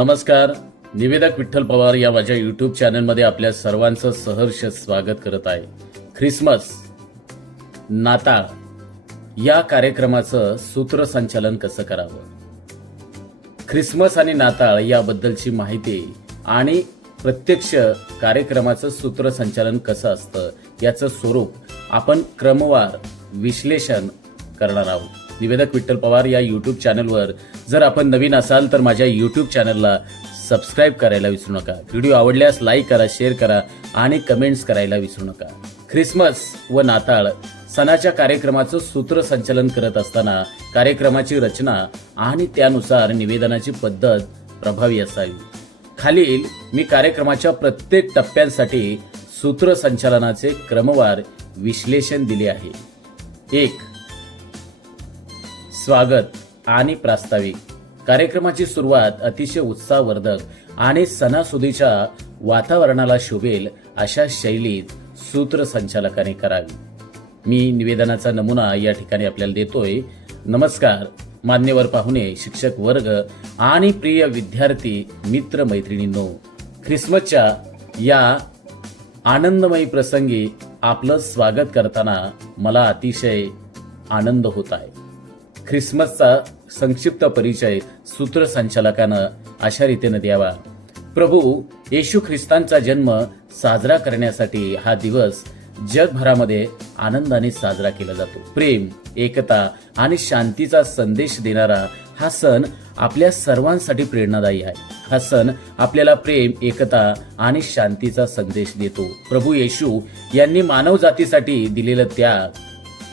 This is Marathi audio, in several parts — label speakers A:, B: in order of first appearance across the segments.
A: नमस्कार. निवेदक विठ्ठल पवार या माझ्या युट्यूब चॅनलमध्ये आपल्या सर्वांचं सहर्ष स्वागत करत आहे. ख्रिसमस नाताळ या कार्यक्रमाचं सूत्रसंचालन कसं करावं? ख्रिसमस आणि नाताळ याबद्दलची माहिती आणि प्रत्यक्ष कार्यक्रमाचं सूत्रसंचालन कसं असतं याचं स्वरूप आपण क्रमवार विश्लेषण करणार आहोत. निवेदक विठ्ठल पवार या यूट्यूब चॅनलवर जर आपण नवीन असाल तर माझ्या यूट्यूब चॅनलला सबस्क्राईब करायला विसरू नका. व्हिडिओ आवडल्यास लाईक करा शेअर करा आणि कमेंट्स करायला विसरू नका. ख्रिसमस व नाताळ सणाच्या कार्यक्रमाचं सूत्रसंचालन करत असताना कार्यक्रमाची रचना आणि त्यानुसार निवेदनाची पद्धत प्रभावी असावी. खालील मी कार्यक्रमाच्या प्रत्येक टप्प्यांसाठी सूत्रसंचालनाचे क्रमवार विश्लेषण दिले आहे. एक स्वागत आणि प्रास्ताविक. कार्यक्रमाची सुरुवात अतिशय उत्साहवर्धक आणि सणासुदीच्या वातावरणाला शोभेल अशा शैलीत सूत्रसंचालकाने करावी. मी निवेदनाचा नमुना या ठिकाणी आपल्याला देतोय. नमस्कार. मान्यवर पाहुणे शिक्षक वर्ग आणि प्रिय विद्यार्थी मित्र मैत्रिणींनो ख्रिसमसच्या या आनंदमयी प्रसंगी आपलं स्वागत करताना मला अतिशय आनंद होत आहे. ख्रिसमसचा संक्षिप्त परिचय सूत्रसंचालकानं अशा रीतीनं द्यावा. प्रभू येशू ख्रिस्तांचा जन्म साजरा करण्यासाठी हा दिवस जगभरामध्ये आनंदाने साजरा केला जातो. प्रेम एकता आणि शांतीचा संदेश देणारा हा सण आपल्या सर्वांसाठी प्रेरणादायी आहे. हा सण आपल्याला प्रेम एकता आणि शांतीचा संदेश देतो. प्रभू येशू यांनी मानव जातीसाठी दिलेलं त्याग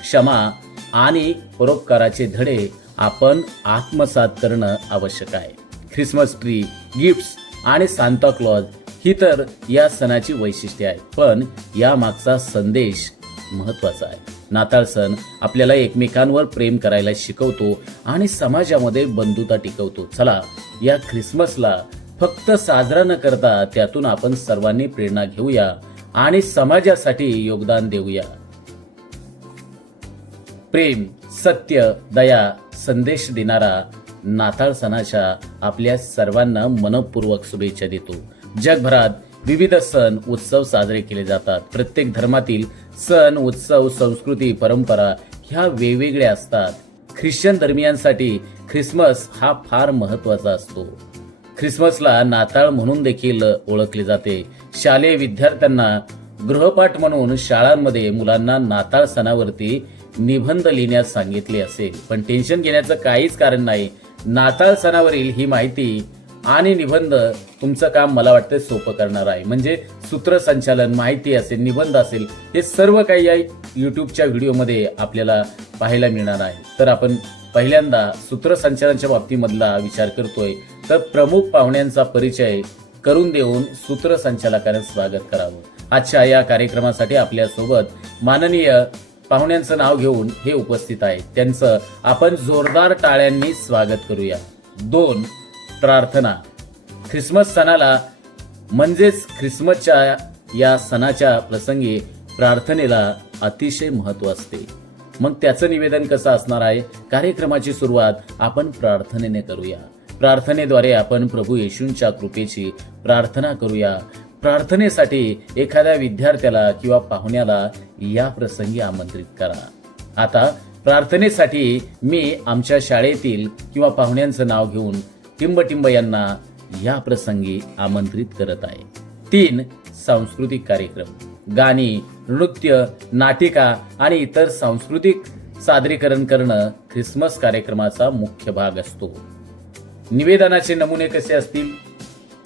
A: क्षमा आणि परोपकाराचे धडे आपण आत्मसात करणं आवश्यक आहे. ख्रिसमस ट्री गिफ्ट्स आणि सांता क्लॉज ही तर या सणाची वैशिष्ट्ये आहेत. पण यामागचा संदेश महत्त्वाचा आहे. नाताळ सण आपल्याला एकमेकांवर प्रेम करायला शिकवतो आणि समाजामध्ये बंधुता टिकवतो. चला या ख्रिसमसला फक्त साजरा न करता त्यातून आपण सर्वांनी प्रेरणा घेऊया आणि समाजासाठी योगदान देऊया. प्रेम सत्य दया संदेश देणारा नाताळ सणाच्या आपल्या सर्वांना मनपूर्वक शुभेच्छा देतो. जगभरात विविध सण उत्सव साजरे केले जातात. प्रत्येक धर्मातील सण उत्सव संस्कृती परंपरा ह्या वेगवेगळ्या असतात. ख्रिश्चन धर्मियांसाठी ख्रिसमस हा फार महत्त्वाचा असतो. ख्रिसमसला नाताळ म्हणून देखील ओळखले जाते. शालेय विद्यार्थ्यांना गृहपाठ म्हणून शाळांमध्ये मुलांना नाताळ सणावरती निबंध लिहिण्यास सांगितले असेल पण टेन्शन घेण्याचं काहीच कारण नाही. नाताळ सणावरील ही माहिती आणि निबंध तुमचं काम मला वाटतं सोपं करणार आहे. म्हणजे सूत्रसंचालन माहिती असेल निबंध असेल हे सर्व काही या यूट्यूबच्या व्हिडिओमध्ये आपल्याला पाहायला मिळणार आहे. तर आपण पहिल्यांदा सूत्रसंचालनाच्या बाबतीमधला विचार करतोय. तर प्रमुख पाहुण्यांचा परिचय करून देऊन सूत्रसंचालकाने स्वागत करावं. आजच्या या कार्यक्रमासाठी आपल्यासोबत माननीय पाहुण्यांचं नाव घेऊन हे उपस्थित आहेत त्यांचं आपण जोरदार टाळ्यांनी स्वागत करूया. दोन प्रार्थना. ख्रिसमस सणाला म्हणजेच ख्रिसमसच्या या सणाच्या प्रसंगी प्रार्थनेला अतिशय महत्त्व असते. मग त्याचं निवेदन कसं असणार आहे? कार्यक्रमाची सुरुवात आपण प्रार्थनेने करूया. प्रार्थनेद्वारे आपण प्रभू येशूंच्या कृपेची प्रार्थना करूया. प्रार्थनेसाठी एखाद्या विद्यार्थ्याला किंवा पाहुण्याला या प्रसंगी आमंत्रित करा. आता प्रार्थनेसाठी मी आमच्या शाळेतील किंवा पाहुण्यांचं नाव घेऊन टिंबटिंब यांना या प्रसंगी आमंत्रित करत आहे. तीन सांस्कृतिक कार्यक्रम. गाणी नृत्य नाटिका आणि इतर सांस्कृतिक सादरीकरण करणं ख्रिसमस कार्यक्रमाचा मुख्य भाग असतो. निवेदनाचे नमुने कसे असतील?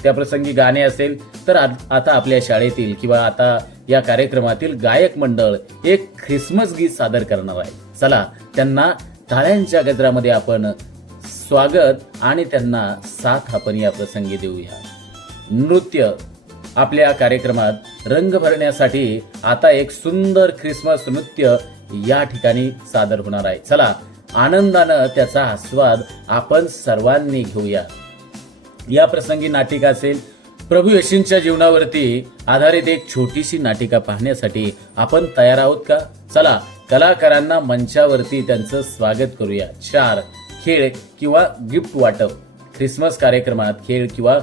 A: त्या प्रसंगी गाणे असेल तर आता आपल्या शाळेतील किंवा आता या कार्यक्रमातील गायक मंडळ एक ख्रिसमस गीत सादर करणार आहे. चला त्यांना टाळ्यांच्या गजरामध्ये आपण स्वागत आणि त्यांना साथ आपण या प्रसंगी देऊया. नृत्य आपल्या कार्यक्रमात रंग भरण्यासाठी आता एक सुंदर ख्रिसमस नृत्य या ठिकाणी सादर होणार आहे. चला आनंदानं त्याचा आस्वाद आपण सर्वांनी घेऊया. या प्रसंगी नाटिका असेल. प्रभू येशूंच्या जीवनावरती आधारित एक छोटीशी नाटिका पाहण्यासाठी आपण तयार आहोत का? चला कलाकारांना मंचावरती त्यांचं स्वागत करूया. चार खेळ किंवा गिफ्ट वाटप. ख्रिसमस कार्यक्रमात खेळ किंवा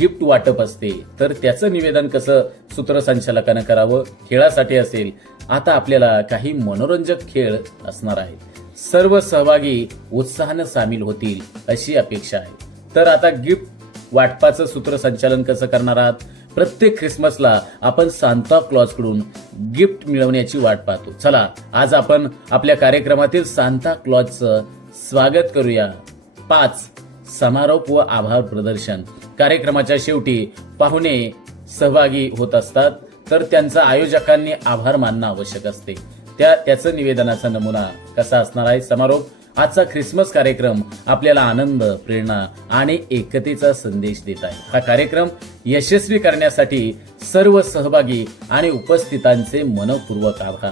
A: गिफ्ट वाटप असते. तर त्याचं निवेदन कसं सूत्रसंचालकानं करावं? खेळासाठी असेल. आता आपल्याला काही मनोरंजक खेळ असणार आहे सर्व सहभागी उत्साहानं सामील होतील अशी अपेक्षा आहे. तर आता गिफ्ट वाटपाचं सूत्रसंचालन कसं करणार आहात? प्रत्येक ख्रिसमसला आपण सांता क्लॉजकडून गिफ्ट मिळवण्याची वाट पाहतो. चला आज आपण आपल्या कार्यक्रमातील सांता क्लॉजचं स्वागत करूया. पाच समारोप व आभार प्रदर्शन. कार्यक्रमाच्या शेवटी पाहुणे सहभागी होत असतात तर त्यांचा आयोजकांनी आभार मानणं आवश्यक असते. त्या त्याचं निवेदनाचा नमुना कसा असणार आहे? समारोप आजचा ख्रिसमस कार्यक्रम आपल्याला आनंद प्रेरणा आणि एकतेचा संदेश देत आहे. हा कार्यक्रम यशस्वी करण्यासाठी सर्व सहभागी आणि उपस्थितांचे मनपूर्वक आभार.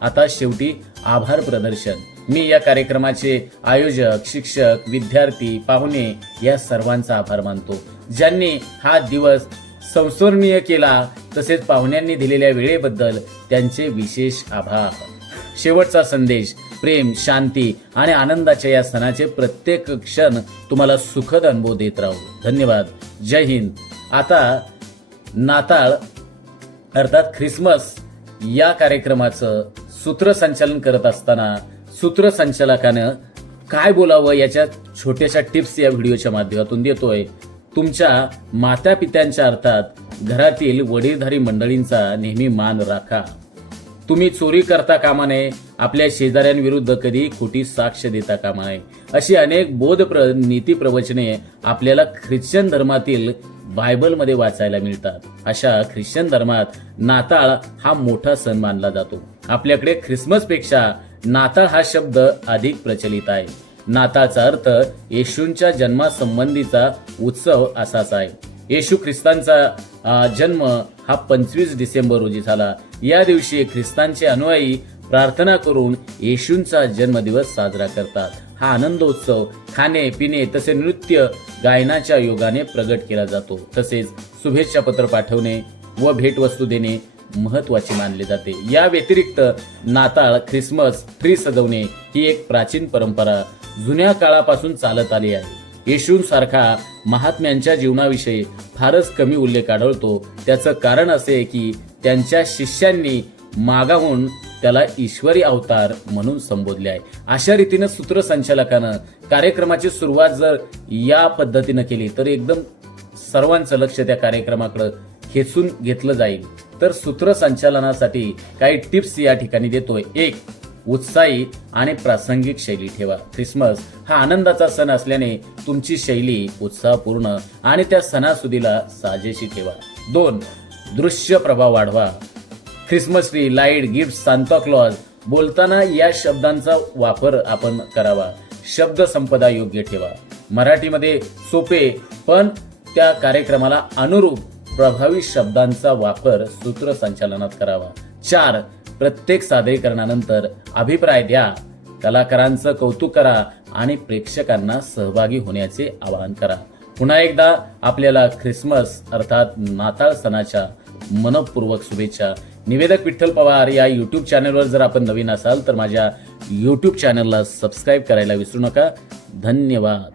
A: आता शेवटी आभार प्रदर्शन. मी या कार्यक्रमाचे आयोजक शिक्षक विद्यार्थी पाहुणे या सर्वांचा आभार मानतो. ज्यांनी हा दिवस संस्मरणीय केला तसेच पाहुण्यांनी दिलेल्या वेळेबद्दल त्यांचे विशेष आभार. शेवटचा संदेश प्रेम शांती आणि आनंदाच्या या सणाचे प्रत्येक क्षण तुम्हाला सुखद अनुभव देत राहू. धन्यवाद. जय हिंद. आता नाताळ अर्थात ख्रिसमस या कार्यक्रमाचं सूत्रसंचालन करत असताना सूत्रसंचालकानं काय बोलावं याच्या छोट्याशा टिप्स या व्हिडिओच्या माध्यमातून देतोय. तुमच्या माता पित्यांच्या अर्थात घरातील वडीलधारी मंडळींचा नेहमी मान राखा. तुम्ही चोरी करता कामा नये आपल्या शेजाऱ्यांविरुद्ध कधी खोटी साक्ष देता कामा नये. अशी अनेक बोधप्र नीती प्रवचने आपल्याला ख्रिश्चन धर्मातील बायबलमध्ये वाचायला मिळतात. अशा ख्रिश्चन धर्मात नाताळ हा मोठा सण मानला जातो. आपल्याकडे ख्रिसमसपेक्षा नाताळ हा शब्द अधिक प्रचलित आहे. नाताळचा अर्थ येशूंच्या जन्मासंबंधीचा उत्सव असाच आहे. येशू ख्रिस्तांचा जन्म हा पंचवीस डिसेंबर रोजी झाला. या दिवशी ख्रिस्तांचे अनुयायी प्रार्थना करून येशूंचा जन्मदिवस साजरा करतात. हा आनंदोत्सव खाणे पिणे तसे नृत्य गायनाच्या योगाने प्रगट केला जातो. तसेच शुभेच्छा पत्र पाठवणे व भेटवस्तू देणे महत्त्वाचे मानले जाते. या व्यतिरिक्त नाताळ ख्रिसमस ट्री सजवणे ही एक प्राचीन परंपरा जुन्या काळापासून चालत आली आहे. येशूंसारखा महात्म्यांच्या जीवनाविषयी फारच कमी उल्लेख आढळतो. त्याचं कारण असे की त्यांच्या शिष्यांनी मागाहून त्याला ईश्वरी अवतार म्हणून संबोधले आहे. अशा रीतीनं सूत्रसंचालकानं कार्यक्रमाची सुरुवात जर या पद्धतीनं केली तर एकदम सर्वांचं लक्ष त्या कार्यक्रमाकडे खेचून घेतलं जाईल. तर सूत्रसंचालनासाठी काही टिप्स या ठिकाणी देतोय. एक उत्साही आणि प्रासंगिक शैली ठेवा. ख्रिसमस हा आनंदाचा सण असल्याने तुमची शैली उत्साहपूर्ण आणि त्या सणासुदीला साजेशी ठेवा. दोन दृश्य प्रभाव वाढवा. Christmas tree light gift Santa Claus बोलताना या शब्दांचा वापर आपण करावा. शब्द संपदा योग्य ठेवा. मराठीमध्ये सोपे पण त्या कार्यक्रमाला अनुरूप प्रभावी शब्दांचा वापर सूत्रसंचालनात करावा. चार प्रत्येक सादरीकरणानंतर अभिप्राय द्या. कलाकारांचं कौतुक करा आणि प्रेक्षकांना सहभागी होण्याचे आवाहन करा. पुन्हा एकदा आपल्याला ख्रिसमस अर्थात नाताळ सणाच्या मनपूर्वक शुभेच्छा. निवेदक विठ्ठल पवार या युट्यूब चॅनलवर जर आपण नवीन असाल तर माझ्या युट्यूब चॅनलला सबस्क्राईब करायला विसरू नका. धन्यवाद.